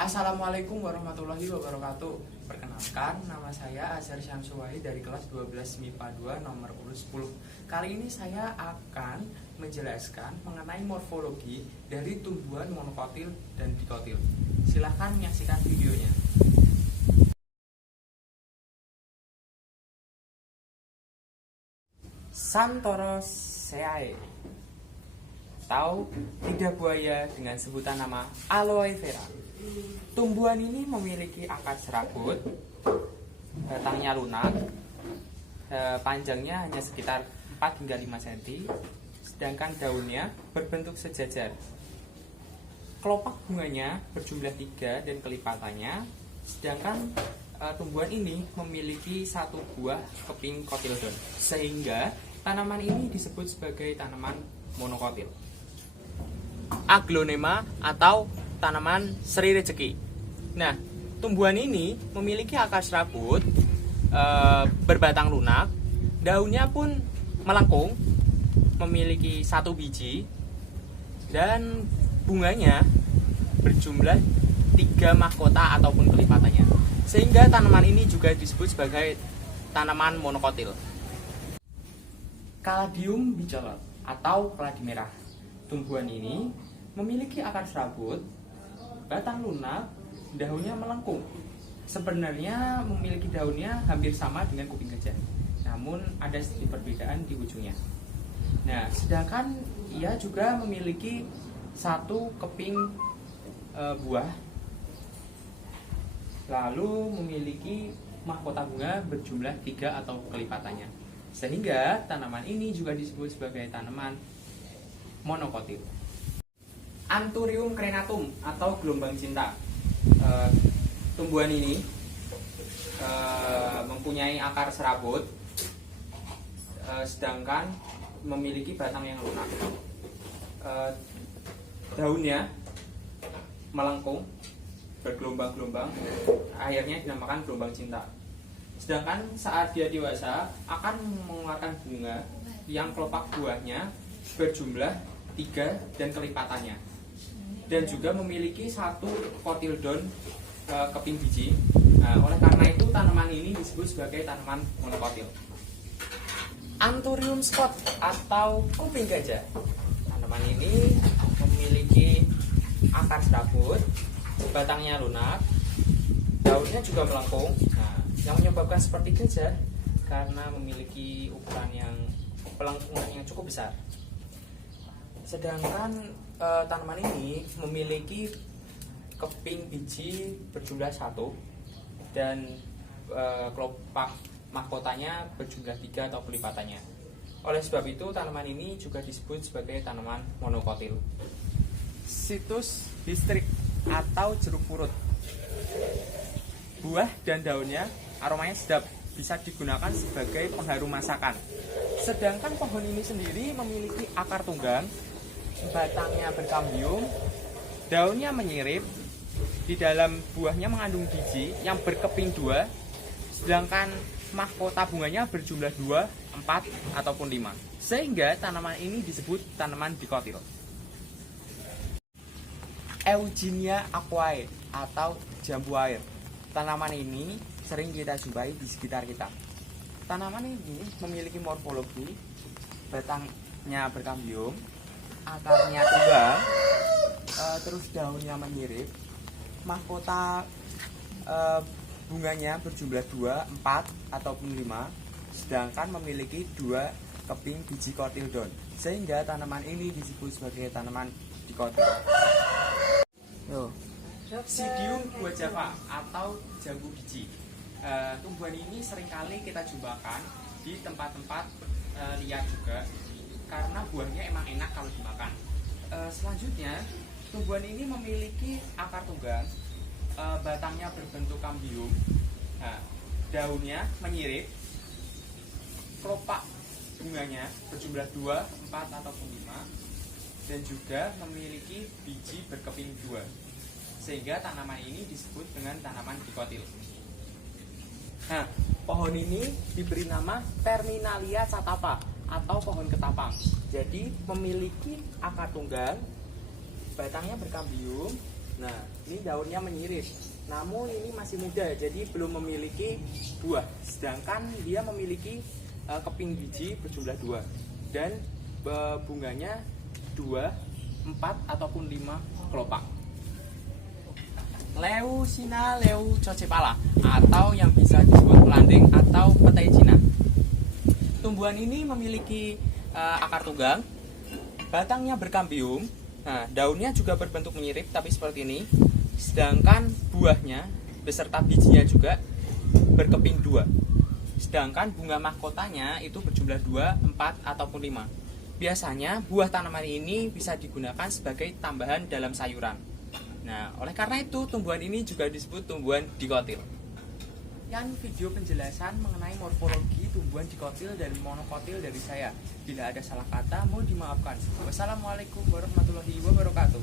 Assalamualaikum warahmatullahi wabarakatuh. Perkenalkan, nama saya Azhar Syamsuwahi dari kelas 12 MIPA 2 nomor urut 10. Kali ini saya akan menjelaskan mengenai morfologi dari tumbuhan monokotil dan dikotil. Silahkan menyaksikan videonya. Xanthoroseae atau lidah buaya dengan sebutan nama aloe vera. Tumbuhan ini memiliki akar serabut, batangnya lunak, panjangnya hanya sekitar 4 hingga 5 cm, sedangkan daunnya berbentuk sejajar. Kelopak bunganya berjumlah 3 dan kelipatannya, sedangkan tumbuhan ini memiliki satu buah keping kotyledon, sehingga tanaman ini disebut sebagai tanaman monokotil. Aglonema atau tanaman seri rezeki. Nah, tumbuhan ini memiliki akar serabut, berbatang lunak, daunnya pun melengkung, memiliki satu biji, dan bunganya berjumlah 3 mahkota ataupun kelipatannya. Sehingga tanaman ini juga disebut sebagai tanaman monokotil. Caladium bicolor atau keladi merah. Tumbuhan ini memiliki akar serabut, batang lunak, daunnya melengkung. Sebenarnya memiliki daunnya hampir sama dengan kuping gajah, namun ada sedikit perbedaan di ujungnya. Nah, sedangkan ia juga memiliki satu keping buah, lalu memiliki mahkota bunga berjumlah 3 atau kelipatannya. Sehingga tanaman ini juga disebut sebagai tanaman monokotil. Anthurium crenatum atau gelombang cinta. Tumbuhan ini mempunyai akar serabut, sedangkan memiliki batang yang lunak. Daunnya melengkung, bergelombang-gelombang, akhirnya dinamakan gelombang cinta. Sedangkan saat dia dewasa akan mengeluarkan bunga yang kelopak buahnya berjumlah 3 dan kelipatannya, dan juga memiliki satu kotyledon keping biji. Nah, oleh karena itu tanaman ini disebut sebagai tanaman monokotil. Anthurium scott atau kuping gajah. Tanaman ini memiliki akar serabut, batangnya lunak, daunnya juga melengkung. Nah, yang menyebabkan seperti gajah karena memiliki ukuran yang pelengkungan yang cukup besar. Sedangkan tanaman ini memiliki keping biji berjumlah 1 dan kelopak mahkotanya berjumlah 3 atau kelipatannya. Oleh sebab itu tanaman ini juga disebut sebagai tanaman monokotil. Citrus hystrix atau jeruk purut. Buah dan daunnya aromanya sedap, bisa digunakan sebagai pengharum masakan. Sedangkan pohon ini sendiri memiliki akar tunggang, batangnya berkambium, daunnya menyirip, di dalam buahnya mengandung biji yang berkeping 2, sedangkan mahkota bunganya berjumlah 2, 4, ataupun 5. Sehingga tanaman ini disebut tanaman dikotil. Eugenia aquae atau jambu air. Tanaman ini sering kita jumpai di sekitar kita. Tanaman ini memiliki morfologi, batangnya berkambium, akarnya tunggal, terus daunnya menyirip, mahkota bunganya berjumlah 2, 4, ataupun 5, sedangkan memiliki 2 keping biji kotyledon, sehingga tanaman ini disebut sebagai tanaman dikotil. Psidium buah Java atau jambu biji. Tumbuhan ini seringkali kita jumpakan di tempat-tempat liar juga, karena buahnya emang enak kalau dimakan. Selanjutnya, tumbuhan ini memiliki akar tunggang, batangnya berbentuk kambium, daunnya menyirip, kelopak bunganya berjumlah 2, 4, ataupun 5, dan juga memiliki biji berkeping 2, sehingga tanaman ini disebut dengan tanaman dikotil. Nah, pohon ini diberi nama Terminalia catapa atau pohon ketapang. Jadi memiliki akar tunggal, batangnya berkambium, Nah, ini daunnya menyirip. Namun ini masih muda, jadi belum memiliki buah. Sedangkan dia memiliki keping biji berjumlah 2 dan bunganya 2, 4 ataupun 5 kelopak. Leucina leucocephala atau yang bisa disebut pelanding atau petai Cina. Tumbuhan ini memiliki akar tunggang, batangnya berkambium. Nah, daunnya juga berbentuk menyirip tapi seperti ini. Sedangkan buahnya beserta bijinya juga berkeping 2. Sedangkan bunga mahkotanya itu berjumlah 2, 4 ataupun 5. Biasanya buah tanaman ini bisa digunakan sebagai tambahan dalam sayuran. Nah, oleh karena itu tumbuhan ini juga disebut tumbuhan dikotil. Sekian video penjelasan mengenai morfologi tumbuhan dikotil dan monokotil dari saya. Bila ada salah kata, mohon dimaafkan. Wassalamualaikum warahmatullahi wabarakatuh.